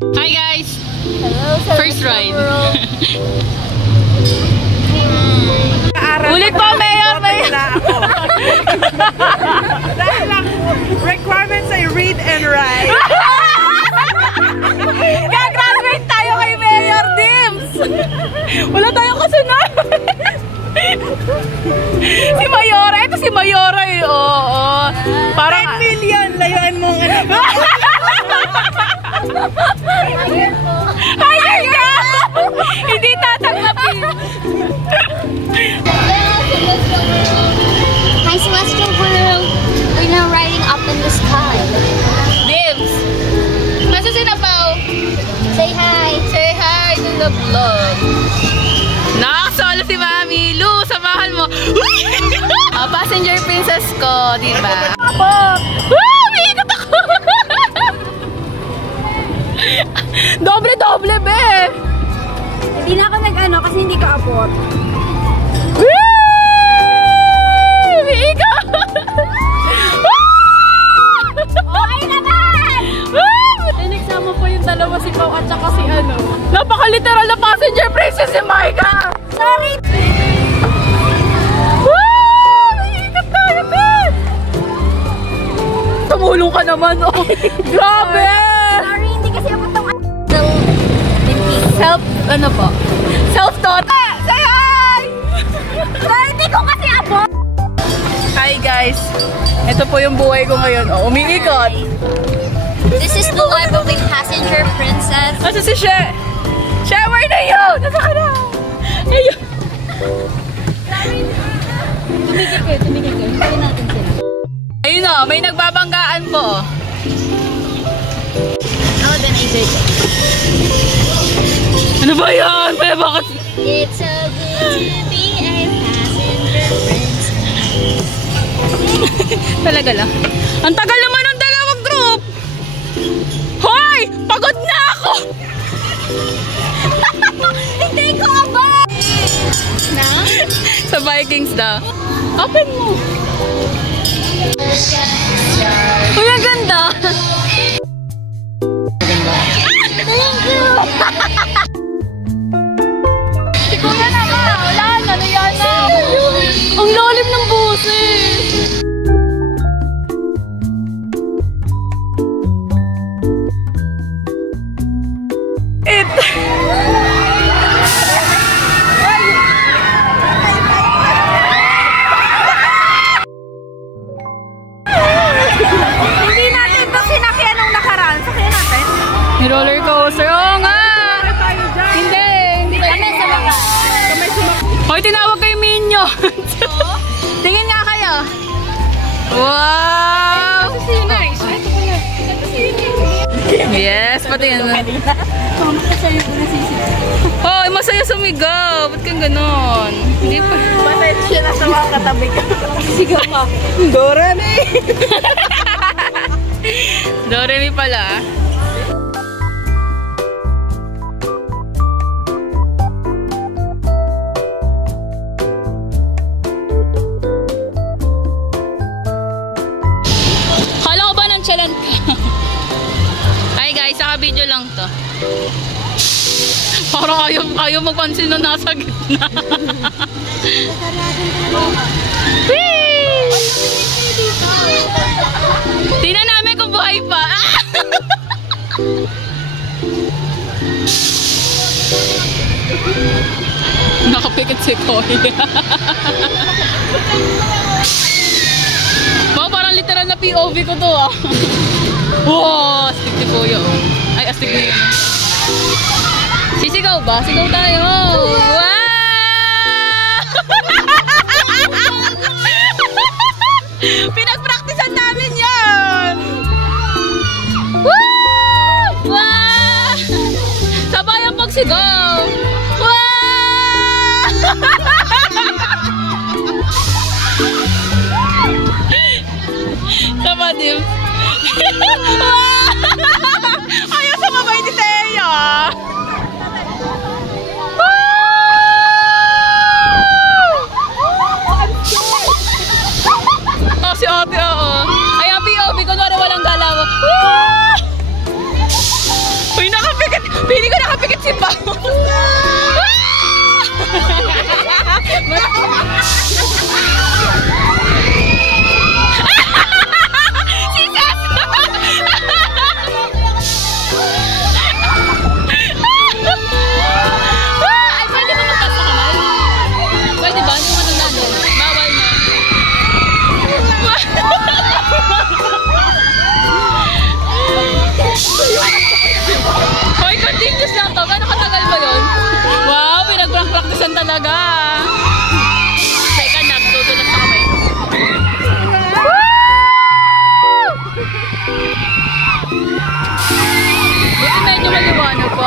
Hi guys! Hello, first ride. Ulit po, Mayor! Dahil lang requirements ay read and write. Gagraduate tayo kay Mayor Dims! Wala tayong kasunod! Si Mayora, ito si Mayora eh. Oo. Parang 10 million, layuan mo nga naman. Ayan ka! Hindi tatanggapin. Hi, Celestial World! We're now riding up in the sky. Dims! Nasa sinabaw? Say hi! Say hi to the vlog. Nakakasolo si Mami. Lu, samahan mo. Passenger princess ko, diba? Umiikot ako! Doble-doble, be! Hindi na ako nag-ano kasi hindi ko abot. Umiikot! Okay naman! Nagsama po yung dalawa, si Pao at saka si ano. Napaka-literal na passenger princess si Maika! Sorry! Umiikot tayo, be! Tumulong ka naman, oh! Grabe! Sorry, hindi kasi abot ng Self, ano po? Self-taught! Say hi! Sorry, hindi ko kasi abot! Hi guys! Ito po yung buhay ko ngayon. Oh, umiikot! This is the life of a passenger princess. Nasa si She? She, where na yun? Nasa ka na? Ayun! Tumigil kayo. Hindi natin sila. Ayun o, may nagbabanggaan po. Oh, then I did it. Ano ba yan? Kaya bakit? It's so good to be a passenger princess. Talaga lang. Ang tagal naman ng dalawang group! Hoy! Pagod na ako! Hindi ko abot! Na? Sa Vikings daw. Open mo! Uy, ang ganda! Thank you! Kuya na ba? Wala na, nayan na. Ang lalim ng boses. Hindi natin ito sinakyan nung nakaraan. Sakyan natin. May roller coaster. Oo nga. Para tayo dyan. Hindi. Kami sa baba. Hoy, tinawag kay Minyo. Tingin nga kayo. Wow! Yes, pati yan. Hoy, masaya sumigaw. Ba't kang ganon? Hindi pa. Masaya siya nasa mga katabi ka. Sigaw ka. Doremi! Doremi pala. Kala ko ba nang chalant ka? Ay guys, saka-video lang to. Parang ayaw magpansin na nasa gitna. Whee! Tingnan namin kung buhay pa. Nakapikit si Koy. Parang literal na POV ko to ah. Wow! Astig ni Kuya oh. Ay, astig na yun. Sisigaw ba? Sigaw tayo! Wow! Pinagpraktisan namin yan! Woo! Wow! Sabay ang pagsigaw! Wow! Sama din. Ayaw sumabay ni Teya! Oh, si ate, oo. Ay, ang POV ko na walang galaw. Uy, si Pao. Si Sas. Ay, pwede ba magpas sa kamay? Pwede ba? Hindi matanda din. Bawal na. Hoy, continuous lang to. Gano'ng katagal ba yun? Wow, pinag-practicean talaga. Teka, nagtutulog sa kamay. Buti medyo maliwanag po.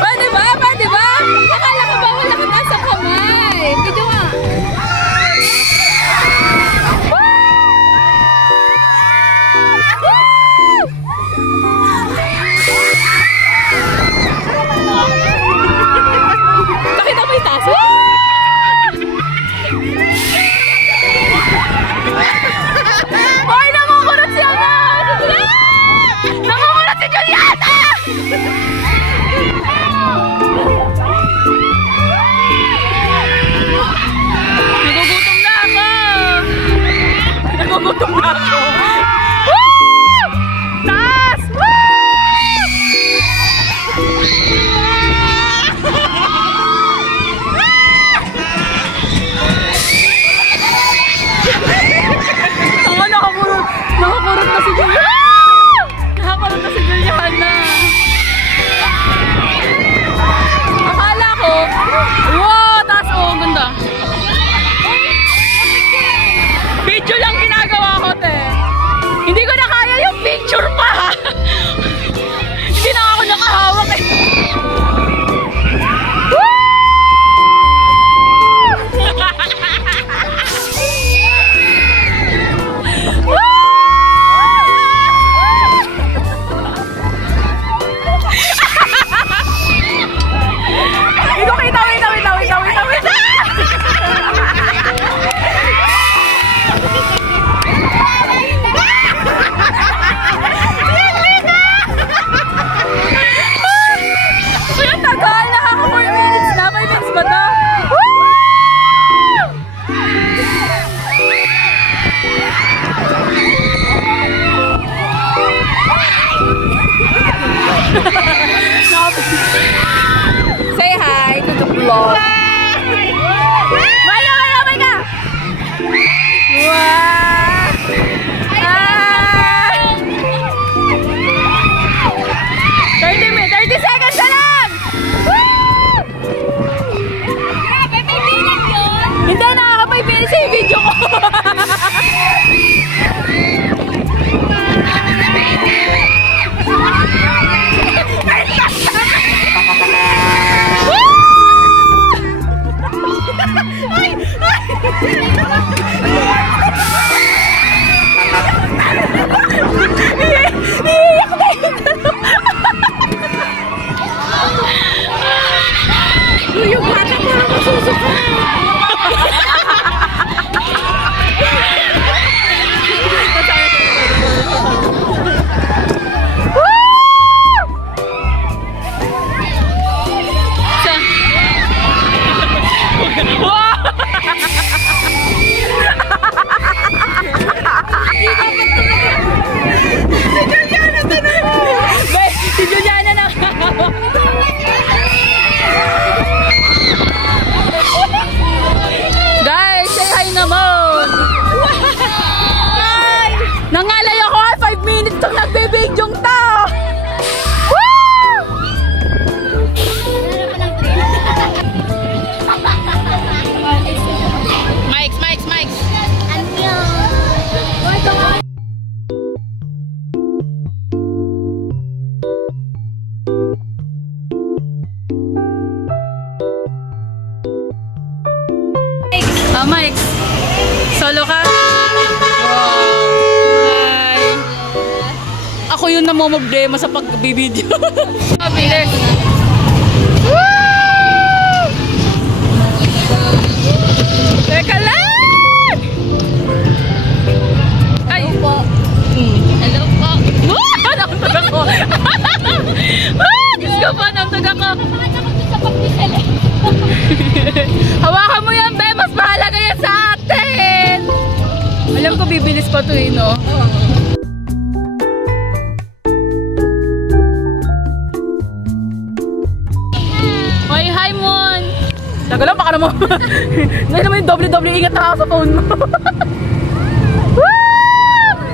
Pwede ba? Pwede ba? Akala ko ba wala ka taas ang kamay? Video nga. Nakita mo yung taas? Hoy, nakukurot siya nga! Nakukurot si Juliana! Nagugutom na ako! Nagugutom na ako! Woo! Taas! Tama, nakakurot na si Juliana! Nakakurot na si Juliana! Akala ko, wow, taas oh, ang ganda. Video lang ginagawa ko, te. Hindi ko na kaya yung picture pa. Hindi na ako nakahawak eh. Say hi to the vlog. Maya, Maya, Maya! Wow! Ah! 30 seconds na lang! Woo! Grabe, may bilang yun! Hindi, nakakapay finish yung video ko! Yung bata parang masusuka. Si Juliana na. Guys, say hi naman. Nangalay ako 5 minutes itong nagbe-bidyong tao. Mics. Mike, solo ka? Wow. Hi. Ako yung namomblema sa pagbibideo. Mabilis. Woo! Teka lang! Ay! Alam ko bibilis pa to eh, no? Hoy, hi Mon! Tagal lang, baka naman. Ngayon naman yung doble-doble ingat na sa phone mo.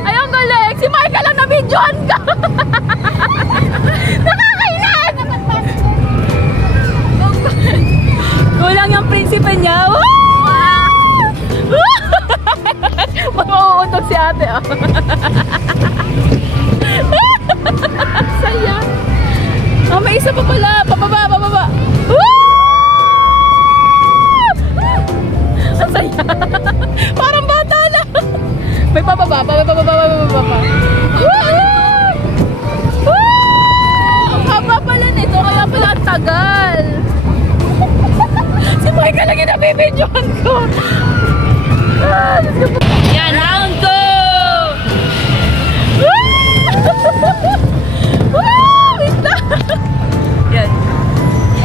Ayun galing! Si Michael lang na-videoan ka! Nakakailan! Kulang yung prinsipe niya. Mauutot si ate, oh. Saya. Oh, may isa pa pala. Pababa, pababa. Ang saya. Parang bata lang. May pababa, pababa. Ang haba pala nito. Kaya pala ang tagal. Si Michael lagi na bibidyoan ko. Yan, round 2! Wait na! Yan.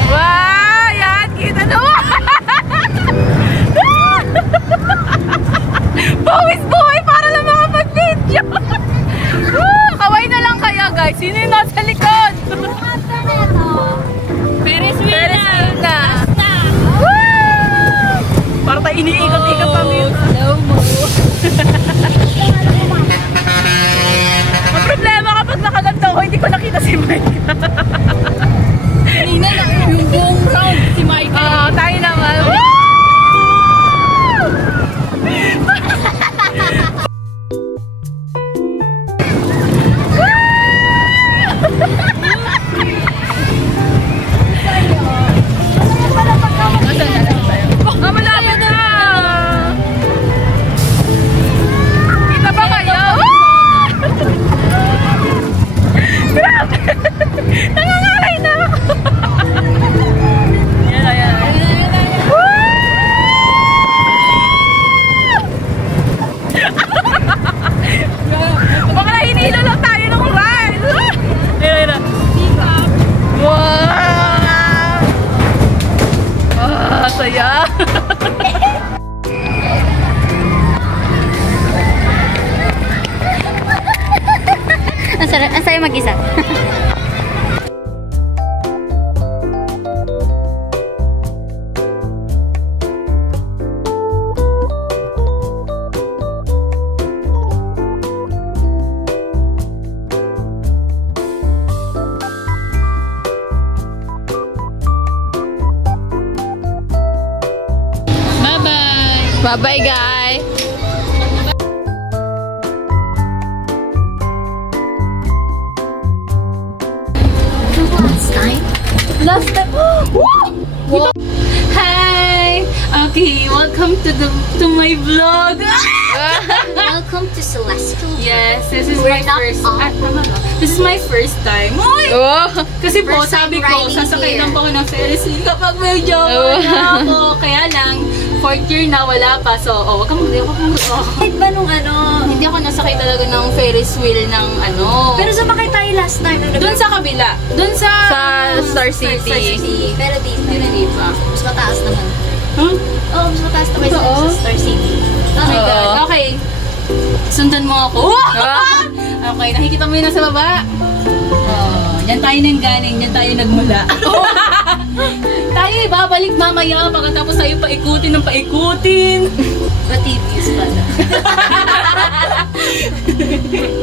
Wow! Yan! Kita na! Bawis buhay para lang makapag-video! Kaway na lang kaya guys. Sino yung nasa likod? Ferris wheel na! Para tayo iniikot-ikot kami. Ang problema kapag nakaganda ko, hindi ko nakita si Mike. Kanina lang yung buong round si Mike. Oo, tayo naman. Nangangalay na ako! Yan, yan. Baka na hinilo lang tayo ng ride! Yan, yan. Wow! Ah, saya! Ang saya mag-isa. Bye-bye! Bye-bye, guys! Last time. Wow. Hi. Okay, welcome to my vlog. Welcome to Celestial. Yes, this is We're my not first. on. This is my first time. Uy! Kasi po, First time sabi ko, riding sasakay here. lang po ako ng Ferris wheel kapag may jowa na ako. Kaya lang, 4th year na, wala pa. So, wag kang Kahit ba nung ano? Hindi ako nasakay talaga ng Ferris wheel ng ano. Pero sumakay tayo last time. Doon sa kabila. Doon sa Star Star City. City. Pero dito. Hindi pa. Mas mataas naman. Huh? Oo, mas mataas naman Oo. sa Star City. Oh my God. Okay. Sundan mo ako. Okay, nakikita mo yun nasa baba. Diyan tayo nang galing, diyan tayo nagmula. Tayo ibabalik mamaya pagkatapos tayo paikutin ng paikutin. Matibis pala.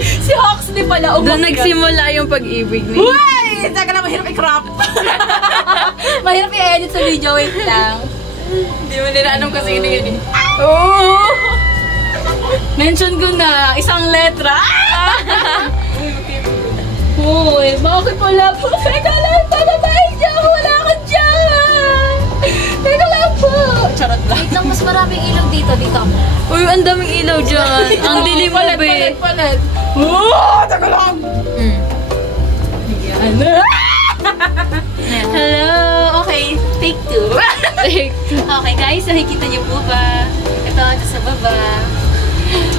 Si Huxley pala. Doon nagsimula yung pag-ibig ni. Uy! Saka na mahirap i-crop. Mahirap i-edit sa video. Wait lang. Hindi mo nila anong kasi yun. Oh! Mention ko na isang letra. Uy, bakit pala po? Teka lang, tama tayo dyan. Wala ka dyan. Teka lang po. Charot lang. Wait lang, mas maraming ilaw dito. Dito ako. Uy, ang daming ilaw dyan. Ang dilim mo, be. Palit. Oh, teka lang. Yan. Hello. Okay, take 2. Okay guys, nakikita niyo po ba? Ito sa baba.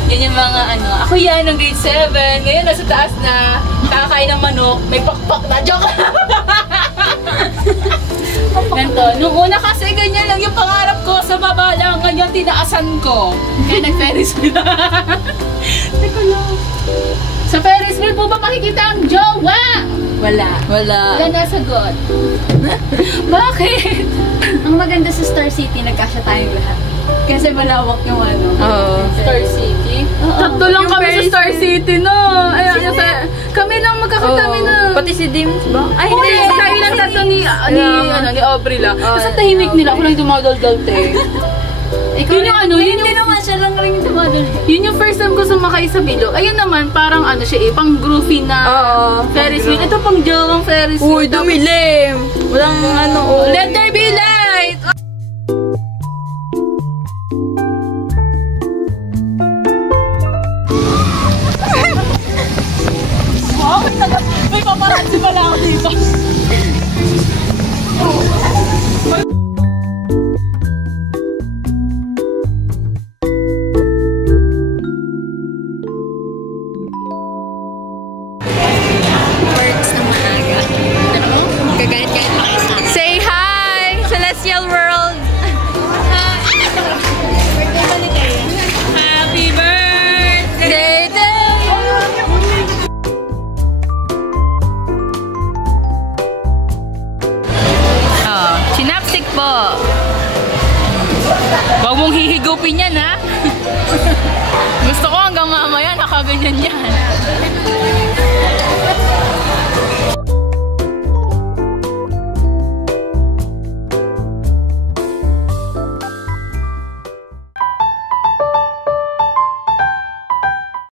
Yan yung mga ano. Ako yan ng grade 7. Ngayon nasa taas na. Kakakain ng manok. May pakpak na. Joke! Ganito. Nung una kasi ganyan lang yung pangarap ko sa baba lang. Ganyan tinaasan ko. Kaya nag-Ferris wheel. Teka lang. Sa Ferris wheel po ba makikita ang jowa? Wala. Wala. Wala nasagot. Bakit? Ang maganda sa Star City, nagkasya tayong lahat. Kasi malawak yung ano. Oo. Star City? Tatlo lang kami sa Star City, no? Ay, kami lang magkakatabi na. Pati si Dims ba? Ay, hindi. Tayo lang tatlo ni Aubrey lang. Kasi tahimik nila. Ako lang yung dumadaldal, te. Yun yung ano, yun Hindi yung, naman siya lang rin tumadol. yun yung first time ko sumakay sa bilog. Ayun naman, parang ano siya pang groovy na Ferris wheel. Ito pang jawang Ferris wheel. Uy, dumilim. Walang ano. Let there be light! Wow, may paparazzi pala ako dito. Works na maaga. Kagalit-galit pa kayo sa akin. Say hi! Celestial World! Birthday ba ni kayo? Happy birthday! Day to chinapstick po. Huwag mong hihigupin yan, ha? Gusto ko hanggang mamaya nakaganyan yan.